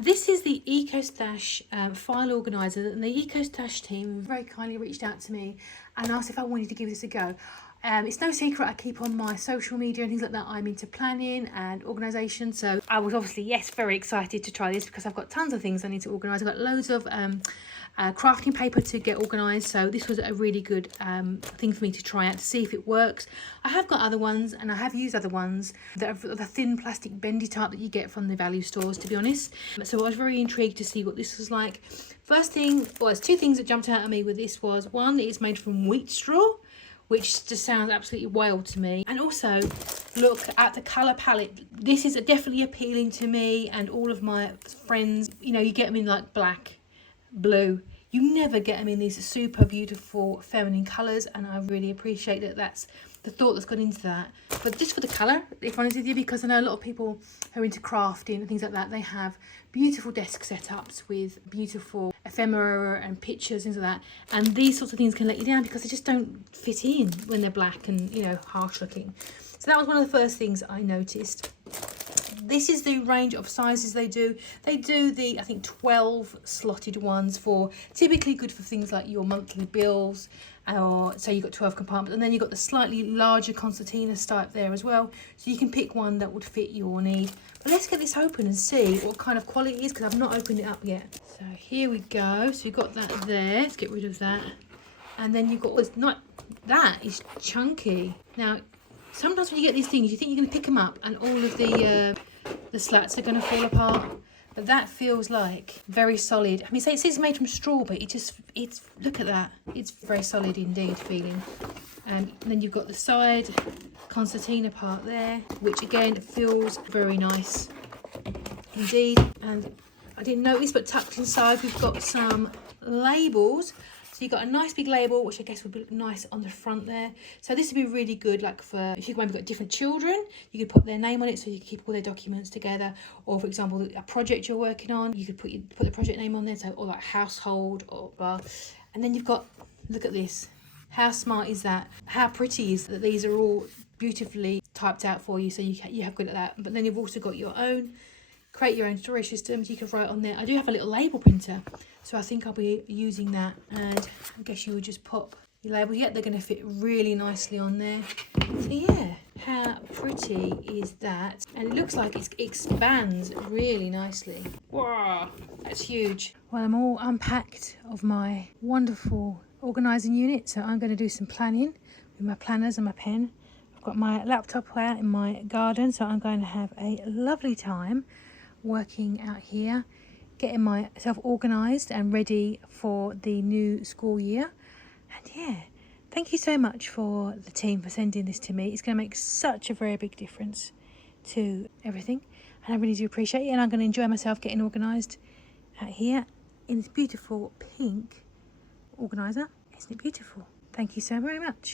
This is the EcoStash file organiser, and the EcoStash team very kindly reached out to me and asked if I wanted to give this a go. It's no secret I keep on my social media and things like that. I'm into planning and organisation, so I was obviously, yes, very excited to try this because I've got tons of things I need to organise. I've got loads of crafting paper to get organised, so this was a really good thing for me to try out to see if it works. I have got other ones and I have used other ones that are the thin plastic bendy type that you get from the value stores, to be honest. So I was very intrigued to see what this was like. First thing, well, there's two things that jumped out at me with this was, one, it's made from wheat straw, which just sounds absolutely wild to me. And also, look at the colour palette. This is definitely appealing to me and all of my friends. You know, you get them in like black, blue. You never get them in these super beautiful feminine colours, and I really appreciate that that's the thought that's gone into that. But just for the colour, if I'm honest with you, because I know a lot of people who are into crafting and things like that, they have beautiful desk setups with beautiful ephemera and pictures, things like that. And these sorts of things can let you down because they just don't fit in when they're black and, you know, harsh looking. So that was one of the first things I noticed. This is the range of sizes they do. They do the, I think, 12 slotted ones for, typically good for things like your monthly bills, or so you've got 12 compartments, and then you've got the slightly larger concertina type there as well. So you can pick one that would fit your need. But let's get this open and see what kind of quality it is, because I've not opened it up yet. So here we go. So we've got that there. Let's get rid of that. And then you've got, it's not, that is chunky. Now, sometimes when you get these things, you think you're going to pick them up and all of the slats are going to fall apart. But that feels like very solid. I mean, say it's made from straw, but it's, look at that. It's very solid indeed feeling. And then you've got the side concertina part there, which again feels very nice indeed. And I didn't notice, but tucked inside we've got some labels. So you've got a nice big label, which I guess would be nice on the front there. So this would be really good, like for, if you've maybe got different children, you could put their name on it so you can keep all their documents together. Or for example, a project you're working on, you could put the project name on there, so, or like household or blah. And then you've got, look at this. How smart is that? How pretty is that these are all beautifully typed out for you, so you have good at that. But then you've also got your own, create your own storage systems. You can write on there. I do have a little label printer, so I think I'll be using that, and I guess you would just pop your label. Yeah, they're going to fit really nicely on there. So yeah, how pretty is that? And it looks like it expands really nicely. Wow, that's huge. Well, I'm all unpacked of my wonderful organising unit, so I'm going to do some planning with my planners and my pen. I've got my laptop out in my garden, so I'm going to have a lovely time working out here, getting myself organised and ready for the new school year. And yeah, thank you so much for the team for sending this to me. It's going to make such a very big difference to everything, and I really do appreciate it. And I'm going to enjoy myself getting organised out here in this beautiful pink organiser. Isn't it beautiful? Thank you so very much.